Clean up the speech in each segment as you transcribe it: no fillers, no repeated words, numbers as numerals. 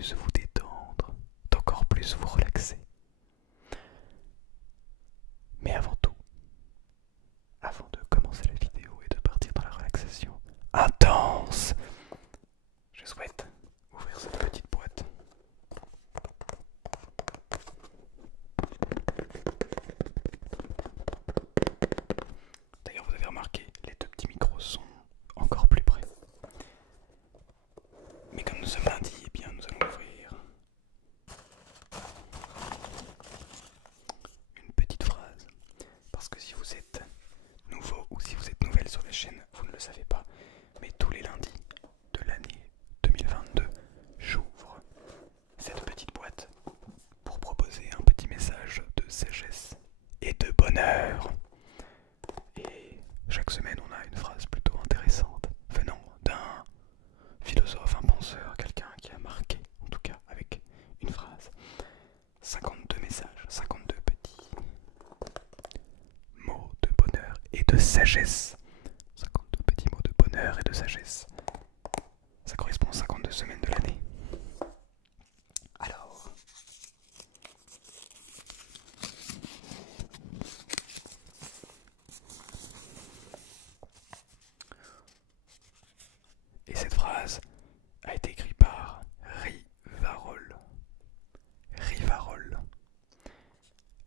plus vous détendre, d'encore plus vous relaxer. Mais avant tout, avant de commencer la vidéo et de partir dans la relaxation intense, je souhaite ouvrir cette petite boîte. D'ailleurs, vous avez remarqué, les deux petits micros sont encore plus près. Mais comme nous sommes lundi, eh bien nous allons ouvrir une petite phrase. Parce que si vous êtes nouveau ou si vous êtes nouvelle sur la chaîne, vous ne le savez pas, mais tous les lundis de l'année 2022, j'ouvre cette petite boîte pour proposer un petit message de sagesse et de bonheur. Et chaque semaine, on a une phrase plutôt intéressante venant d'un philosophe, un penseur, quelqu'un qui a marqué, en tout cas avec une phrase. 52 messages, 52 petits mots de bonheur et de sagesse. 52 petits mots de bonheur et de sagesse. Ça correspond aux 52 semaines de l'année. Alors, et cette phrase a été écrite par Rivarol. Rivarol.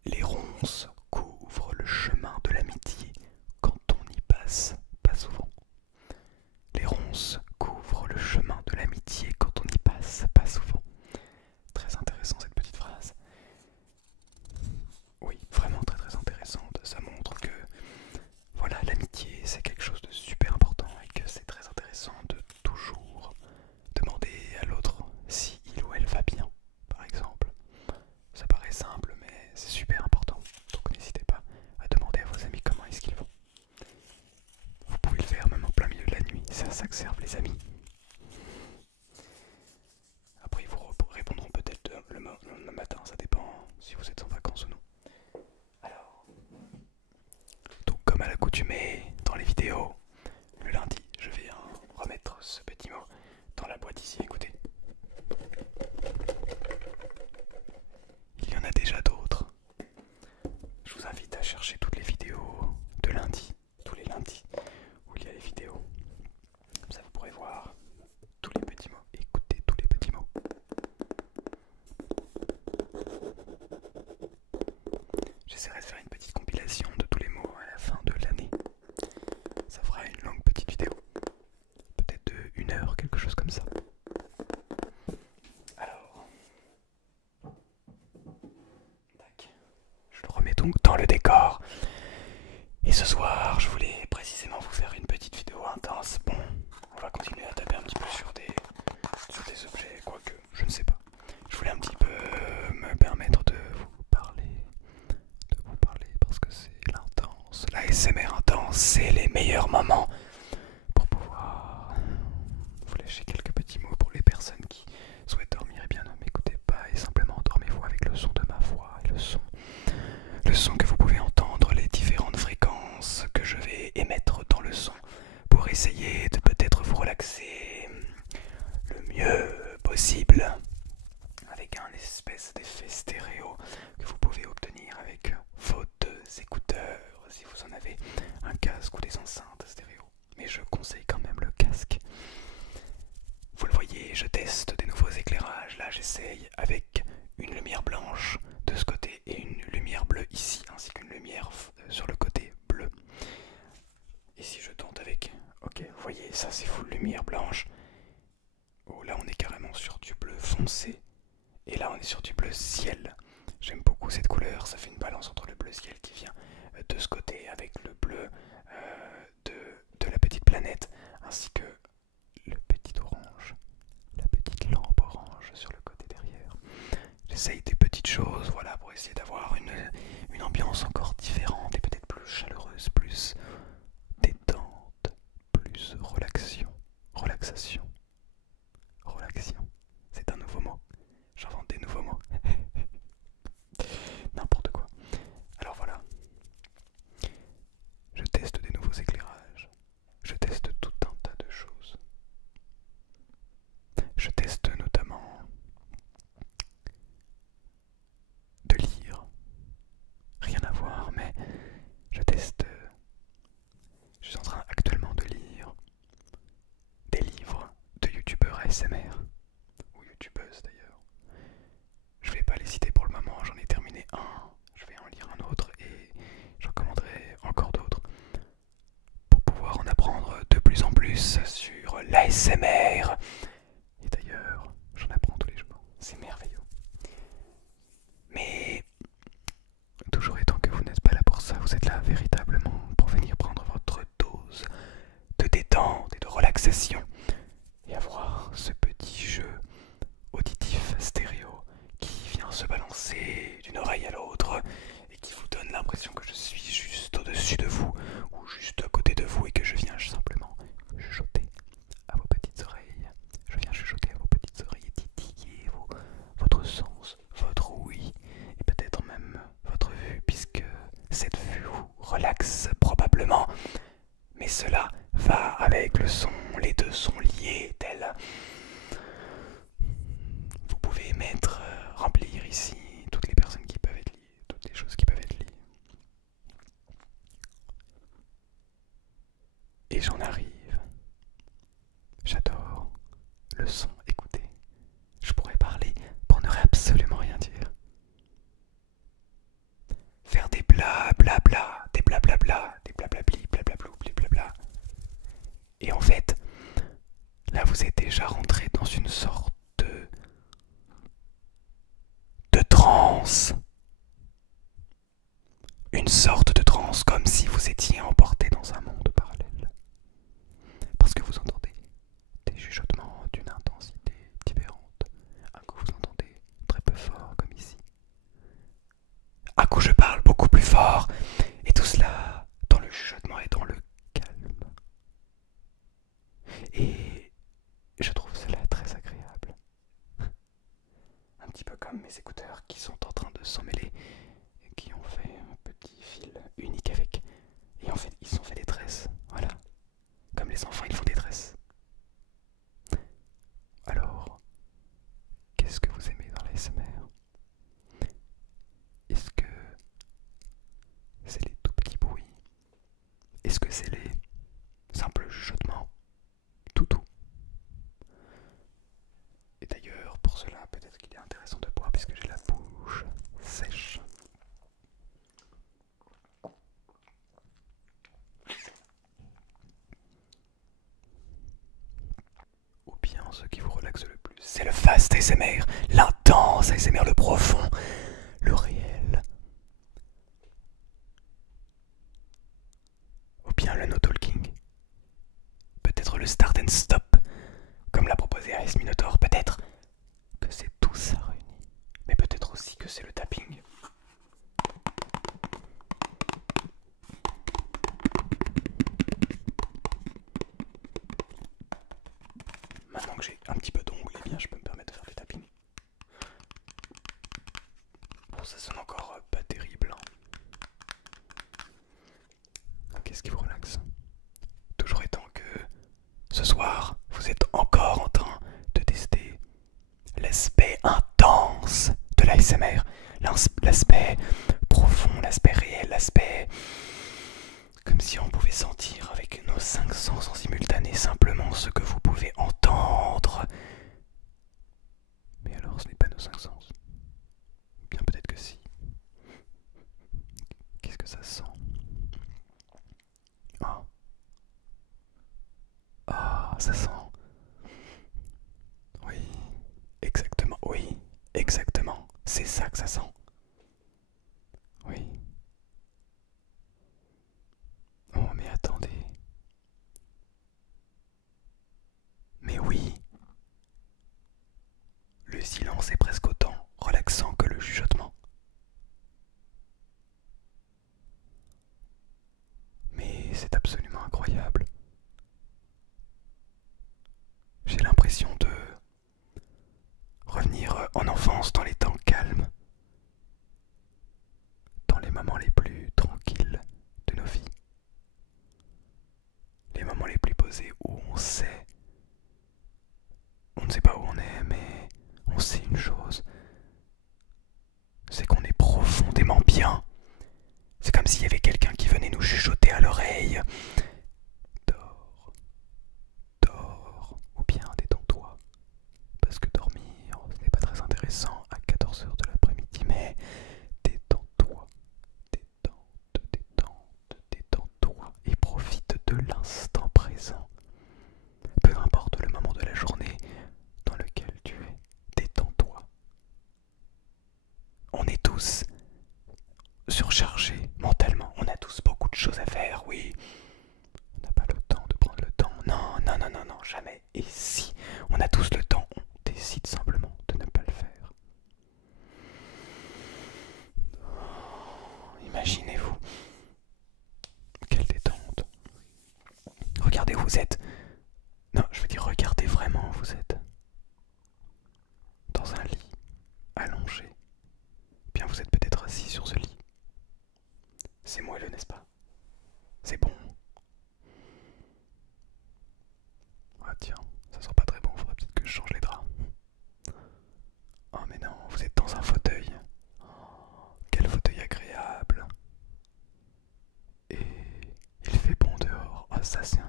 Les ronces couvrent le chemin de l'amitié quand on y passe pas souvent. Les ronces couvrent le chemin de l'amitié quand on y passe pas souvent. Très intéressant cette petite phrase. Oui, vraiment très très intéressante. Ça montre que voilà, l'amitié c'est quelque chose de super important et que c'est très intéressant de toujours demander à l'autre si il ou elle va bien, par exemple. Ça paraît simple mais c'est super important. Donc n'hésitez pas à demander à vos amis comment est-ce qu'ils vont. Vous pouvez le faire même en plein milieu de la nuit, c'est à ça que servent les amis. Après ils vous répondront peut-être le matin, ça dépend si vous êtes en vacances ou non. Alors, donc comme à l'accoutumée dans les vidéos, le lundi je vais remettre ce petit mot dans la boîte ici, écoutez. Il y en a déjà d'autres. Je vous invite à chercher toutes les vidéos de lundi, tous les lundis où il y a les vidéos. Comme ça vous pourrez voir tous les petits mots, écoutez tous les petits mots. J'essaierai de faire une petite compilation de tous les mots à la fin de l'année. Ça fera une longue petite vidéo. Peut-être de 1 heure, quelque chose comme ça. Alors, tac. Je le remets donc dans le décor. Et ce soir, je voulais précisément vous faire une petite vidéo intense. Bon, on va continuer à taper un petit peu sur des objets, quoique, je ne sais pas. Je voulais un petit peu me permettre de vous parler parce que c'est l'intense. La SMR intense, c'est les meilleurs moments pour pouvoir vous lâcher quelques petits mots pour les personnes qui souhaitent dormir. Eh bien, ne m'écoutez pas et simplement endormez-vous avec le son de ma voix et le son que vous pouvez entendre, les différentes fréquences que je vais émettre dans le son pour essayer de peut-être vous relaxer le mieux possible avec un espèce d'effet stéréo que vous pouvez obtenir avec vos deux écouteurs si vous en avez un casque ou des enceintes stéréo. Mais je conseille quand même le casque. Vous le voyez, je teste des nouveaux éclairages. Là, j'essaye avec une lumière blanche de ce côté et une lumière bleue ici, ainsi qu'une lumière sur le côté bleu. Et si je tente avec... Ok, vous voyez, ça c'est full lumière blanche. Oh, là on est carrément sur du bleu foncé. Et là on est sur du bleu ciel. J'aime beaucoup cette couleur, ça fait une balance entre le bleu ciel qui vient de ce côté avec le bleu de la petite planète, ainsi que le petit orange, la petite lampe orange sur le côté derrière. J'essaye des petites choses, voilà, pour essayer d'avoir une ambiance encore différente et peut-être plus chaleureuse, plus détente, plus relaxation. C'est un nouveau mot. J'invente des nouveaux mots. N'importe quoi. Alors voilà. Je teste des nouveaux éclairages. Je teste tout un tas de choses. Je teste notamment buzz d'ailleurs. Je vais pas les citer pour le moment, j'en ai terminé un, je vais en lire un autre et j'en commanderai encore d'autres pour pouvoir en apprendre de plus en plus sur l'ASMR. Et d'ailleurs, j'en apprends tous les jours, c'est merveilleux. Mais toujours étant que vous n'êtes pas là pour ça, vous êtes là véritablement pour venir prendre votre dose de détente et de relaxation et avoir ce petit jeu auditif stéréo qui vient se balancer d'une oreille à l'autre et qui vous donne l'impression que je suis juste au-dessus de vous ou juste à côté de vous et que je viens simplement chuchoter à vos petites oreilles. Je viens chuchoter à vos petites oreilles et titiller votre sens, votre ouïe et peut-être même votre vue puisque cette vue vous relaxe probablement. Mais cela va avec le son, les deux sont liés tels. Vous pouvez mettre, remplir ici toutes les personnes qui peuvent être liées, toutes les choses qui peuvent être liées. Et j'en arrive. J'adore le son, écoutez. Je pourrais parler pour ne absolument rien dire. Faire des blablabla, des blablabla, des blablabli, blablablou, blabla. Et en fait, là vous êtes déjà rentré dans une sorte de transe. Une sorte de transe, comme si vous étiez emporté dans un monde parallèle. Parce que vous entendez des chuchotements d'une intensité différente. Un coup vous entendez très peu fort, comme ici. Un coup je parle beaucoup plus fort. Et tout cela dans le chuchotement et dans le calme. Et je trouve cela très agréable. Un petit peu comme mes écouteurs qui sont en train de s'emmêler et qui ont fait un petit fil unique avec. Et en fait, ils ont fait des tresses. Voilà. Comme les enfants, ils font des tresses. Alors, qu'est-ce que vous aimez dans l'ASMR? Est-ce que c'est les tout petits bruits? Est-ce que c'est les simples chuchotements? Tout. Et d'ailleurs, pour cela, peut-être qu'il est intéressant de boire puisque j'ai la bouche sèche. Ou bien ce qui vous relaxe le plus, c'est le fast ASMR, l'intense ASMR, le profond, le réel. Ou bien le no-talking. Peut-être le start and stop, comme l'a proposé AS Minotaur. Peut-être que c'est tout ça réuni. Mais peut-être aussi que c'est le tapping. Maintenant que j'ai un petit peu d'ongles, eh bien je peux me permettre de faire du tapping. Bon, ça sonne encore pas terrible. Qu'est-ce qui vous relaxe? Toujours étant que ce soir, vous êtes encore en train de tester l'aspect intense de l'ASMR, l'aspect profond, l'aspect réel, l'aspect comme si on pouvait sentir avec nos 5 sens en simultané simplement ce que vous pouvez entendre. Mais alors ce n'est pas nos 5 sens. Bien peut-être que si. Qu'est-ce que ça sent? Oh. Ah, ça sent. Oui, exactement, oui, exactement. C'est ça que ça sent. Oui. Oh, mais attendez. Mais oui. Le silence est presque autant relaxant que le chuchotement. Mais c'est absolument incroyable. J'ai l'impression de revenir en enfance dans les temps calmes, dans les moments les plus tranquilles de nos vies, les moments les plus posés où on sait, on ne sait pas où on est, mais on sait une chose, c'est qu'on est profondément bien. C'est comme s'il y avait quelqu'un qui venait nous chuchoter à l'oreille. Dors, dors, ou bien détends-toi, parce que dormir, ce tous surchargés mentalement. On a tous beaucoup de choses à faire, oui. On n'a pas le temps de prendre le temps. Non, non, non, non, non, jamais. Et si on a tous le temps, on décide simplement de ne pas le faire. Imaginez-vous. Quelle détente. Regardez où vous êtes. Non, je veux dire, regardez vraiment où vous êtes. Dans un lit, allongé. Bien, vous êtes peut-être assis sur ce lit. C'est moelleux, n'est-ce pas? C'est bon. Ah tiens, ça sent pas très bon, faudrait peut-être que je change les draps. Oh mais non, vous êtes dans un fauteuil. Oh, quel fauteuil agréable. Et il fait bon dehors. Oh ça c'est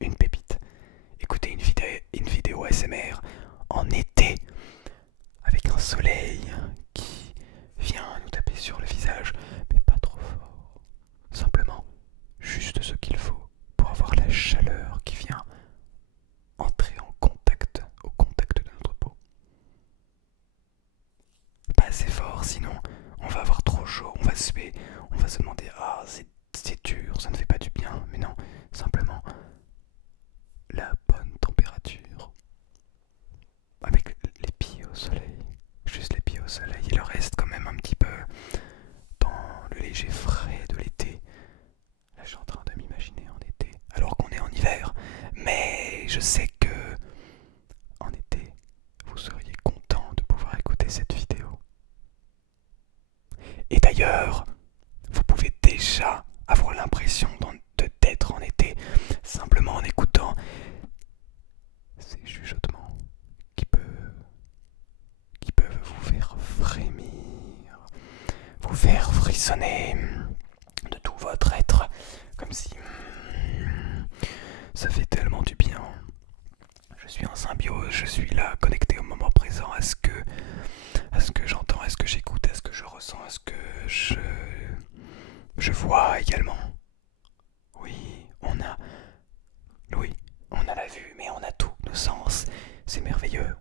une pépite. Écoutez une vidéo ASMR en été avec un soleil qui vient nous taper sur le visage, mais pas trop fort. Simplement, juste ce qu'il faut pour avoir la chaleur qui vient entrer au contact de notre peau. Pas assez fort, sinon on va avoir trop chaud, on va se demander ah c'est dur, ça ne fait pas du bien, mais non, simplement la bonne température avec les pieds au soleil, juste les pieds au soleil, il reste quand même un petit peu dans le léger frais de l'été. Là je suis en train de m'imaginer en été alors qu'on est en hiver, mais je sais que en été vous seriez content de pouvoir écouter cette vidéo. Et d'ailleurs, vous pouvez déjà avoir l'impression d'être en été simplement en écoutant ces chuchotements qui peuvent vous faire frémir, vous faire frissonner de tout votre être, comme si ça fait tellement du bien. Je suis en symbiose, je suis là, connecté au moment présent, à ce que j'entends, à ce que j'écoute, à ce que je ressens, à ce que je vois également. Oui, on a la vue, mais on a tous nos sens, c'est merveilleux.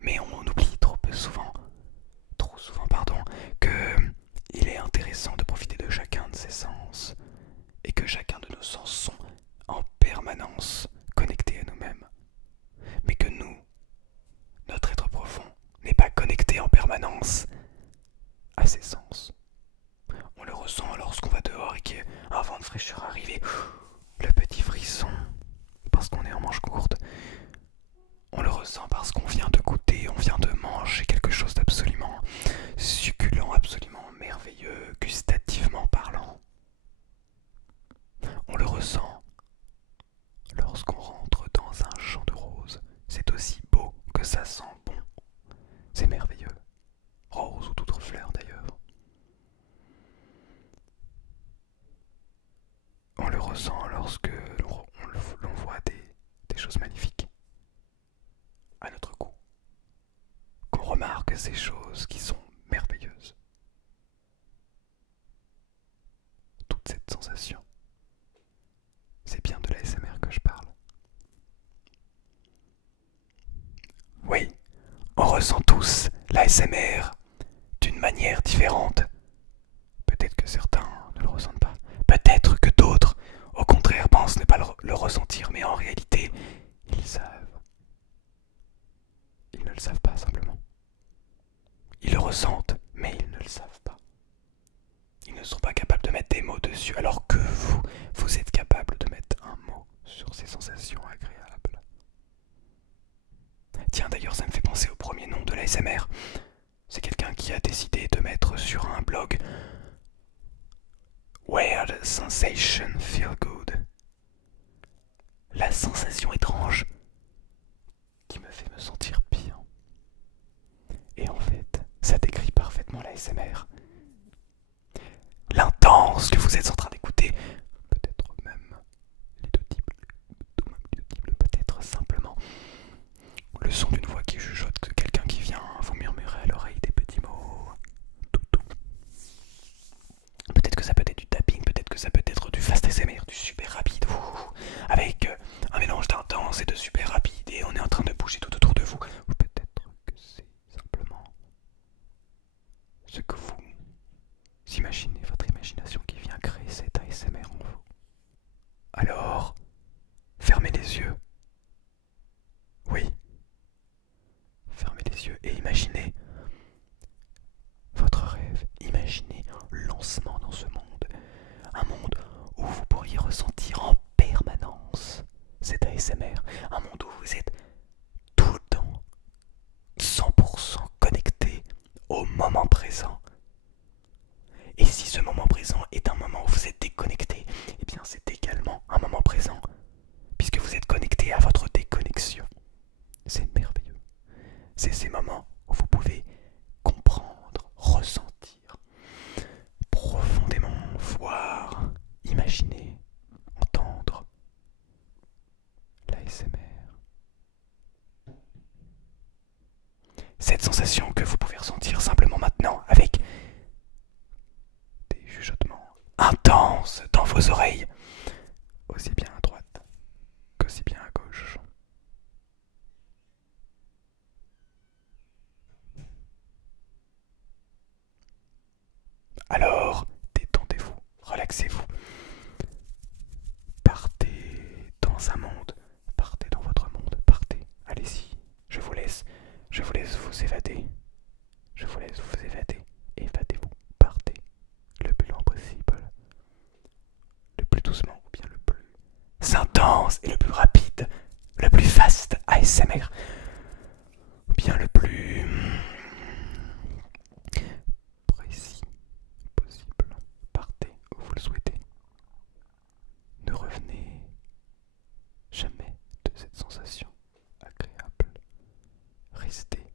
Mais on oublie trop souvent, que il est intéressant de profiter de chacun de ses sens, et que chacun de nos sens sont en permanence connectés à nous-mêmes. Mais que notre être profond, n'est pas connecté en permanence à ses sens. On le ressent lorsqu'on va dehors et qu'un vent de fraîcheur arrive, le petit frisson, parce qu'on est en manche courte. On le ressent parce qu'on vient de goûter, on vient de manger quelque chose d'absolument succulent, absolument merveilleux, gustativement parlant. On le ressent lorsqu'on rentre dans un champ de roses. C'est aussi beau que ça sent bon. C'est merveilleux. Rose ou d'autres fleurs d'ailleurs. On le ressent lorsque l'on voit des choses magnifiques à notre goût. Qu'on remarque ces choses qui sont merveilleuses. Toute cette sensation. C'est bien de l'ASMR que je parle. Oui, on ressent tous l'ASMR d'une manière différente. Peut-être que certains ne le ressentent pas. Peut-être que d'autres, au contraire, pensent ne pas le ressentir, mais en réalité, ils savent. Ils ne le savent pas simplement. Ils le ressentent, mais ils ne le savent pas. Ils ne sont pas capables de mettre des mots dessus, alors que vous êtes capable de mettre un mot sur ces sensations agréables. Tiens, d'ailleurs, ça me fait penser au premier nom de l'ASMR. C'est quelqu'un qui a décidé de mettre sur un blog Weird Sensation Feel Good. La sensation étrange qui me fait me sentir bien. Et en fait, ça décrit parfaitement l'ASMR. L'intense que vous êtes en train d'écouter, peut-être même l'inaudible, peut-être simplement le son d'une voix qui chuchote, que quelqu'un qui vient vous murmurer à l'oreille des petits mots. Tout. Peut-être que ça peut être du tapping, peut-être que ça peut être du fast ASMR, du super rapide, avec un mélange d'intense et de super rapide, et on est en train de bouger tout autour de vous. Ou peut-être que c'est simplement les yeux et imaginez votre rêve. Imaginez le lancement dans ce monde. Un monde où vous pourriez ressentir en permanence cet ASMR. Un monde où vous êtes tout le temps 100% connecté au moment présent. Et si ce moment présent est un moment où vous êtes déconnecté, eh bien c'est également un moment présent, puisque vous êtes connecté à votre déconnexion. C'est merveilleux. C'est ces moments où vous pouvez comprendre, ressentir, profondément voir, imaginer, entendre l'ASMR. Cette sensation que vous pouvez ressentir simplement maintenant avec des chuchotements intenses dans vos oreilles, aussi bien à droite qu'aussi bien à gauche. Alors, détendez-vous, relaxez-vous. Partez dans un monde, partez dans votre monde, partez, allez-y, je vous laisse vous évader, je vous laisse vous évader, évadez-vous, partez, le plus loin possible, le plus doucement ou bien le plus intense et le plus rapide, le plus fast ASMR, ou bien le plus précis possible, partez où vous le souhaitez. Ne revenez jamais de cette sensation agréable. Restez